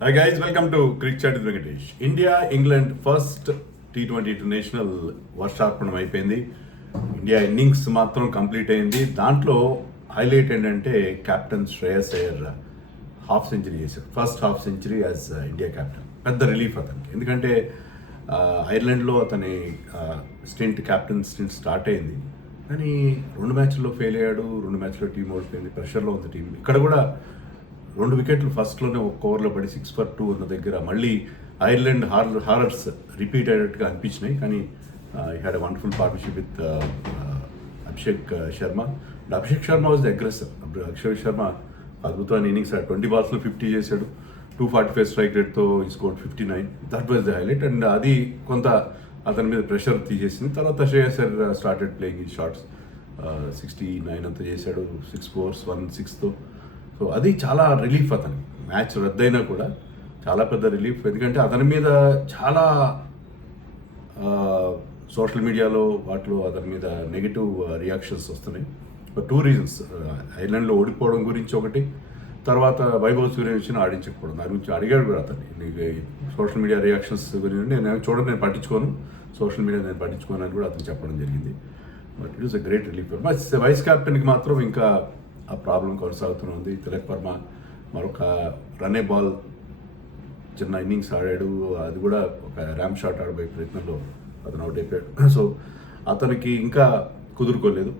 Hi guys, welcome to Cricket Chat with Venkatesh. India England first T20 international వర్షార్పణం అయిపోయింది. India innings మాత్రం complete అయింది. దాంట్లో highlight ఏంటంటే captain Shreyas Iyer half century చేశారు. First half century as India captain. పెద్ద relief అతనికి, ఎందుకంటే ఐర్లాండ్లో అతని కెప్టెన్ స్టింట్ స్టార్ట్ అయింది. కానీ 2 మ్యాచ్ల్లో ఫెయిల్ అయ్యాడు. 2 మ్యాచ్లో టీం ఓడిపోయింది. ప్రెషర్లో ఉంది టీం. ఇక్కడ కూడా 2 వికెట్లు ఫస్ట్లోనే ఒక ఓవర్లో పడి 6 for 2 ఉన్న దగ్గర మళ్ళీ ఐర్లాండ్ హారర్స్ రిపీట్ అయ్యేట్టుగా అనిపించినాయి. కానీ ఈ had a wonderful partnership with Abhishek Sharma. Abhishek Sharma was the aggressor. Abhishek Sharma అద్భుతమైన ఇన్నింగ్స్ 20 balls 50 చేశాడు. 245 స్ట్రైక్ రేట్తో ఈ score 59. That was the highlight. And అది కొంత అతని మీద ప్రెషర్ తీసేసింది. తర్వాత శ్రేయస్ అయ్యర్ స్టార్టెడ్ ప్లేయింగ్ ఈ షాట్స్. 69 అంతా చేశాడు, 6 4s 1 6తో. సో అది చాలా రిలీఫ్ అతనికి. మ్యాచ్ రద్దయినా కూడా చాలా పెద్ద రిలీఫ్, ఎందుకంటే అతని మీద చాలా సోషల్ మీడియాలో వాటిలో అతని మీద నెగిటివ్ రియాక్షన్స్ వస్తున్నాయి. 2 reasons. ఐర్లాండ్లో ఓడిపోవడం గురించి ఒకటి, తర్వాత వైభవ్ సూర్యవంశిని ఆడించకపోవడం. దాని గురించి అడిగాడు కూడా అతన్ని. నీకు సోషల్ మీడియా రియాక్షన్స్ గురించి నేను పట్టించుకోను, సోషల్ మీడియా నేను పట్టించుకోను అని కూడా అతను చెప్పడం జరిగింది. But it is a great relief. Vice కెప్టెన్కి మాత్రం ఇంకా ఆ ప్రాబ్లం కొనసాగుతుంది. తిలక్ వర్మ మరొక రన్నే బాల్ చిన్న ఇన్నింగ్స్ ఆడాడు. అది కూడా ఒక ర్యామ్ షాట్ ఆడబోయే ప్రయత్నంలో అతను అవుట్ అయిపోయాడు. సో అతనికి ఇంకా కుదురుకోలేదు.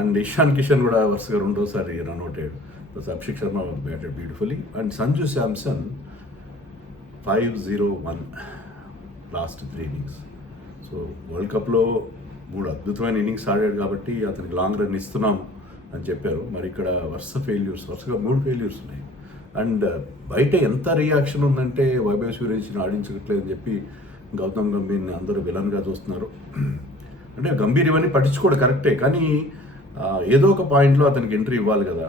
అండ్ ఇషాన్ కిషన్ కూడా వరుసగా 2వ రన్ అవుట్ అయ్యాడు. Abhishek Sharma batted beautifully. And Sanju Samson 5-0-1 last 3 innings. So world కప్లో 3 అద్భుతమైన ఇన్నింగ్స్ ఆడాడు కాబట్టి అతనికి లాంగ్ రన్ ఇస్తున్నాము అని చెప్పారు. మరి ఇక్కడ వరుసగా 3 ఫెయిల్యూర్స్ ఉన్నాయి. అండ్ బయట ఎంత రియాక్షన్ ఉందంటే వైభవ్ సూర్యవంశిని ఆడించట్లేదని చెప్పి గౌతమ్ గంభీర్ని అందరూ విలన్గా చూస్తున్నారు. అంటే గంభీర్ ఇవన్నీ పట్టించుకోవడం కరెక్టే, కానీ ఏదో ఒక పాయింట్లో అతనికి ఎంట్రీ ఇవ్వాలి కదా.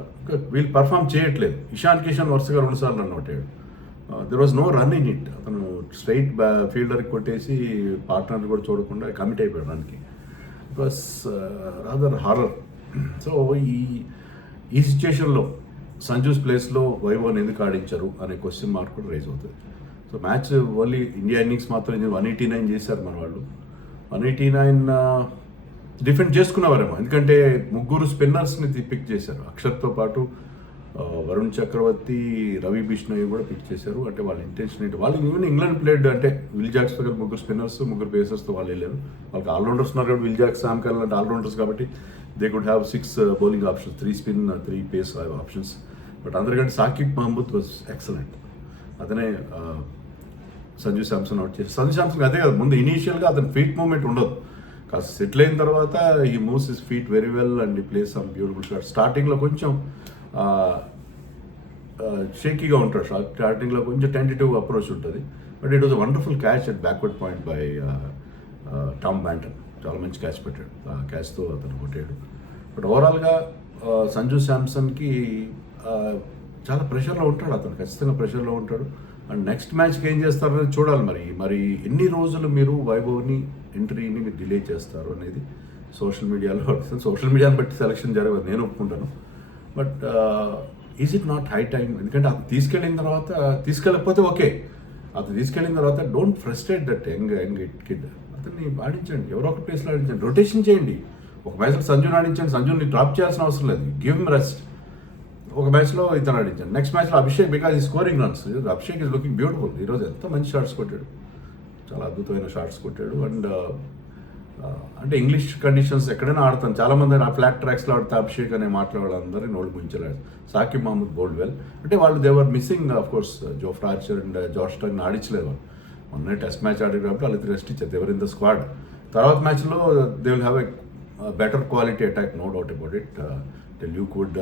వీళ్ళు పర్ఫామ్ చేయట్లేదు. ఇషాన్ కిషన్ వరుసగా 2 సార్లు రన్ అవుట్ అయ్యాడు. There was no run in it. అతను స్ట్రైట్ ఫీల్డర్కి కొట్టేసి పార్ట్నర్ని కూడా చూడకుండా కమిట్ అయిపోయాడు రన్కి. It was rather horror. So ఈ సిచ్యుయేషన్లో సంజూస్ ప్లేస్లో వైభవ్ని ఎందుకు ఆడించారు అనే క్వశ్చన్ మార్క్ కూడా రైజ్ అవుతుంది. So match only India innings మాత్రం 189 చేశారు మన వాళ్ళు. 189 డిఫెండ్ చేసుకున్నవారేమో, ఎందుకంటే 3 స్పిన్నర్స్ని పిక్ చేశారు. అక్షర్తో పాటు వరుణ్ చక్రవర్తి, రవి బిష్ణోయ్ కూడా పిక్ చేశారు. అంటే వాళ్ళ ఇంటెన్షన్ ఏంటి, వాళ్ళు ఈవెన్ ఇంగ్లాండ్ ప్లేడ్ అంటే విల్ జాక్స్ దగ్గర 3 స్పిన్నర్స్ 3 పేసర్స్తో వాళ్ళు వెళ్ళారు. వాళ్ళకి ఆల్రౌండర్స్ ఉన్నారు కాబట్టి విల్ జాక్స్, శామ్ కర్న్ లాంటి ఆల్రౌండర్స్ కాబట్టి they could have 6 bowling options, 3 spin 3 pace options. But అందరికంటే సాకిబ్ మహమ్మద్ వాజ్ ఎక్సలెంట్. అతనే సంజు శాంసన్ అవుట్ చేసి, సంజు శాంసన్ అదే కదా ముందు ఇనీషియల్గా అతని ఫీట్ మూవ్మెంట్ ఉండదు. కాస్త సెటిల్ అయిన తర్వాత ఈ moves his feet very well and ఈ ప్లేస్ సమ్ బ్యూటిఫుల్ షాట్. స్టార్టింగ్లో కొంచెం షేకీగా ఉంటాడు. స్టార్టింగ్లో కొంచెం టెంటేటివ్ అప్రోచ్ ఉంటుంది. But it was a wonderful catch at backward point by Tom Banton. చాలా మంచి క్యాచ్ పెట్టాడు. ఆ క్యాచ్తో అతను కొట్టాడు. బట్ ఓవరాల్గా సంజు శాంసన్కి చాలా ప్రెషర్లో ఉంటాడు. అతను ఖచ్చితంగా ప్రెషర్లో ఉంటాడు. అండ్ నెక్స్ట్ మ్యాచ్కి ఏం చేస్తారనేది చూడాలి. మరి ఎన్ని రోజులు మీరు వైభవ్ని ఎంట్రీని మీరు డిలే చేస్తారు అనేది సోషల్ మీడియాని బట్టి సెలక్షన్ జరగదు, నేను ఒప్పుకుంటాను. But is it not high time? ఎందుకంటే అతను తీసుకెళ్ళకపోతే ఓకే, అతను తీసుకెళ్ళిన తర్వాత don't frustrate that young kid. అతన్ని ఆడించండి, ఎవరో ఒక ప్లేస్లో ఆడించండి, రొటేషన్ చేయండి. ఒక మ్యాచ్లో సంజుని ఆడించండి, సంజుని డ్రాప్ చేయాల్సిన అవసరం లేదు, గివ్ హిమ్ రెస్ట్. ఒక మ్యాచ్లో ఇతను ఆడించండి, నెక్స్ట్ మ్యాచ్లో అభిషేక్, బికాజ్ ఈ scoring runs. Abhishek is looking beautiful. ఈరోజు ఎంతో మంచి షాట్స్ కొట్టాడు, చాలా అద్భుతమైన షాట్స్ కొట్టాడు. అండ్ అంటే ఇంగ్లీష్ కండిషన్స్ ఎక్కడైనా ఆడతాను. చాలామంది ఆ ఫ్లాట్ ట్రాక్స్లో ఆడితే అభిషేక్ అనే మాట్లాడాలందరినీ నోళ్ళు గుంచలేడు. Saqib Mahmood bowled well. అంటే వాళ్ళు they were missing of course Jofra Archer and Josh Tongue ఆడించలేదు వాళ్ళు. మొన్న టెస్ట్ మ్యాచ్ ఆడారు కాబట్టి వాళ్ళకి రెస్ట్ ఇచ్చారు. They were in the squad. తర్వాత మ్యాచ్లో they will have a better quality attack, no doubt about it. Luke Wood,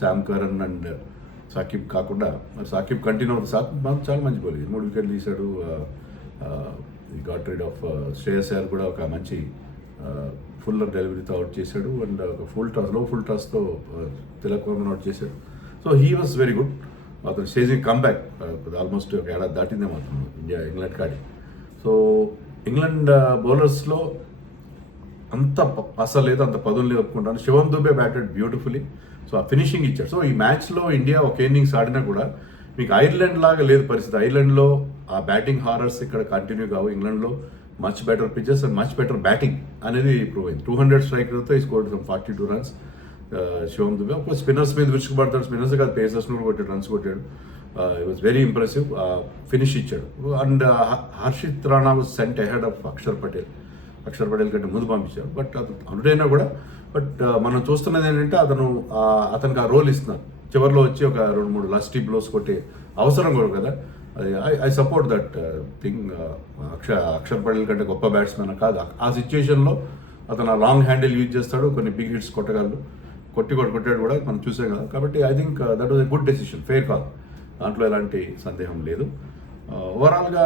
Sam Curran and Saqib కాకుండా సాకిబ్ కంటిన్యూ అవుతుంది. సాకిబ్ చాలా మంచి బౌలింగ్, 3 వికెట్లు తీశాడు. ఈ got rid of Shreyas Iyer కూడా ఒక మంచి ఫుల్లర్ డెలివరీతో అవుట్ చేశాడు. అండ్ ఒక లో ఫుల్ టాస్తో తిలక్ వర్మను అవుట్ చేశాడు. So he was very good. అతను స్టేజింగ్ కమ్బ్యాక్ ఆల్మోస్ట్ ఒక ఏడాది దాటిందేమో అతను ఇంగ్లాండ్ కాడి. సో ఇంగ్లాండ్ బౌలర్స్లో అంత పస లేదు, అంత పదులు లేదు ఒప్పుకుంటాను. శివం దుబే బ్యాటెడ్ బ్యూటిఫుల్లీ. సో ఆ ఫినిషింగ్ ఇచ్చాడు. సో ఈ మ్యాచ్లో ఇండియా ఒక ఇన్నింగ్స్ ఆడినా కూడా మీకు ఐర్లాండ్ లాగా లేదు పరిస్థితి. ఐర్లాండ్లో ఆ బ్యాటింగ్ హారర్స్ ఇక్కడ కంటిన్యూ కావు. ఇంగ్లాండ్లో much better pitches and much better batting అనేది ప్రూవ్ అయింది. 200 స్ట్రైక్లతో ఈ స్కోర్డ్ సమ్ 42 రన్స్. శివం దుబే ఒక స్పిన్నర్స్ మీద విరుచుకుపడతాడు. స్పిన్నర్స్ కాదు, పేసర్స్ కూడా కొట్టాడు, రన్స్ కొట్టాడు. It was very impressive. Finish ఇచ్చాడు. And Harshit Rana was sent ahead of Axar Patel కంటే ముందు పంపించారు. బట్ అది అవుటైనా కూడా మనం చూస్తున్నది ఏంటంటే అతనికి ఆ రోల్ ఇస్తున్నారు. చివరిలో వచ్చి ఒక 2-3 లస్టీ బ్లోస్ కొట్టే అవసరం కూడా కదా. I support that thing. Akshar Patel కంటే గొప్ప బ్యాట్స్మెన్ కాదు. ఆ సిచ్యుయేషన్లో అతను ఆ లాంగ్ హ్యాండిల్ యూజ్ చేస్తాడు, కొన్ని బిగ్ హిట్స్ కొట్టగలడు. కొట్టాడు కూడా మనం చూసాం కదా. కాబట్టి I think that was a good decision, fair call, దాంట్లో ఎలాంటి సందేహం లేదు. ఓవరాల్గా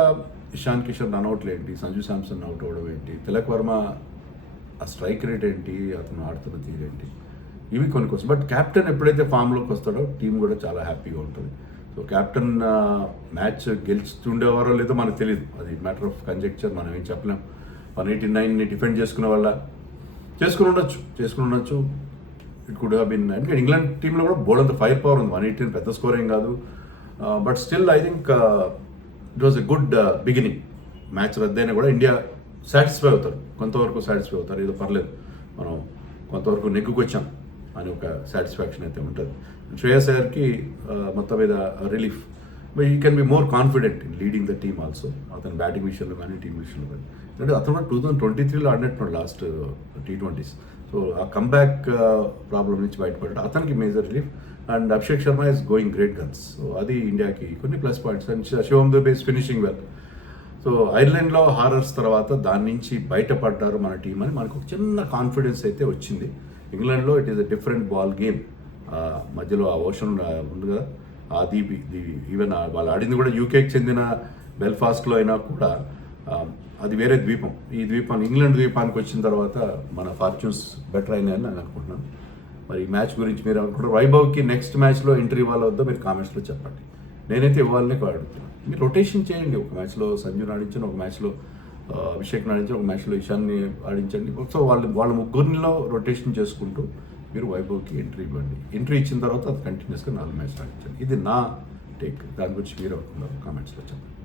ఇషాన్ కిషన్ రన్అవుట్లు ఏంటి, సంజు శాంసన్ అవుట్ అవ్వడం ఏంటి, తిలక్ వర్మ ఆ స్ట్రైక్ రేట్ ఏంటి, అతను ఆడుతున్న తీరేంటి, ఇవి కొన్ని క్వశ్చన్. బట్ క్యాప్టెన్ ఎప్పుడైతే ఫామ్లోకి వస్తాడో టీం కూడా చాలా హ్యాపీగా ఉంటుంది. సో క్యాప్టెన్ మ్యాచ్ గెలుస్తుండేవారో లేదో మనకు తెలియదు. అది మ్యాటర్ ఆఫ్ కంజెక్చర్, మనం ఏం చెప్పలేం. 189ని డిఫెండ్ చేసుకునే వల్ల చేసుకుని ఉండొచ్చు. It could have been. ఎందుకంటే ఇంగ్లాండ్ టీంలో కూడా బోల్డంత ఫైర్ పవర్ ఉంది. 118 పెద్ద స్కోర్ ఏం కాదు. But still I think it was a good beginning. Match రద్దయినా కూడా ఇండియా సాటిస్ఫై అవుతారు, కొంతవరకు సాటిస్ఫై అవుతారు. ఏదో పర్లేదు, మనం కొంతవరకు నెగ్గుకొచ్చాం అని ఒక సాటిస్ఫాక్షన్ అయితే ఉంటుంది. శ్రేయస్ అయ్యర్కి మొత్తం మీద relief. But you can be more confident in leading the team also. అతను బ్యాటింగ్ విషయంలో కానీ టీం విషయంలో కానీ. అంటే అతను 2023లో ఆడినట్టున్నాడు లాస్ట్ T20s. సో ఆ కమ్బ్యాక్ ప్రాబ్లం నుంచి బయటపడ్డాడు. అతనికి major relief. And Abhishek Sharma is going great guns. So అది ఇండియాకి కొన్ని plus points. And Shivam Dube is finishing well. So ఐర్లాండ్లో హారర్స్ తర్వాత దాని నుంచి బయటపడ్డారు మన టీం అని మనకు ఒక చిన్న కాన్ఫిడెన్స్ అయితే వచ్చింది. ఇంగ్లాండ్లో it is a different ball game. మధ్యలో ఆ ఓషన్ ఉంది కదా, అది ఈవెన్ వాళ్ళు ఆడింది కూడా యూకేకి చెందిన బెల్ఫాస్ట్లో అయినా కూడా అది వేరే ద్వీపం. ఈ ఇంగ్లాండ్ ద్వీపానికి వచ్చిన తర్వాత మన ఫార్చ్యూన్స్ బెటర్ అయినాయని నేను అనుకుంటున్నాను. మరి ఈ మ్యాచ్ గురించి మీరు అనుకుంటారు, వైభవ్కి నెక్స్ట్ మ్యాచ్లో ఎంట్రీ ఇవ్వాలో వద్దో మీరు కామెంట్స్లో చెప్పండి. నేనైతే ఇవ్వాలనే అడుగుతున్నాను. మీరు రొటేషన్ చేయండి. ఒక మ్యాచ్లో సంజుని ఆడించండి, ఒక మ్యాచ్లో అభిషేక్ని ఆడించండి, ఒక మ్యాచ్లో ఇషాన్ని ఆడించండి. సో వాళ్ళ ముగ్గురిలో రొటేషన్ చేసుకుంటూ మీరు వైభవ్కి ఎంట్రీ ఇవ్వండి. ఎంట్రీ ఇచ్చిన తర్వాత అది కంటిన్యూస్గా 4 మ్యాచ్లు ఆడించండి. ఇది నా టేక్. దాని గురించి మీరు అనుకున్నారు, కామెంట్స్లో చెప్పండి.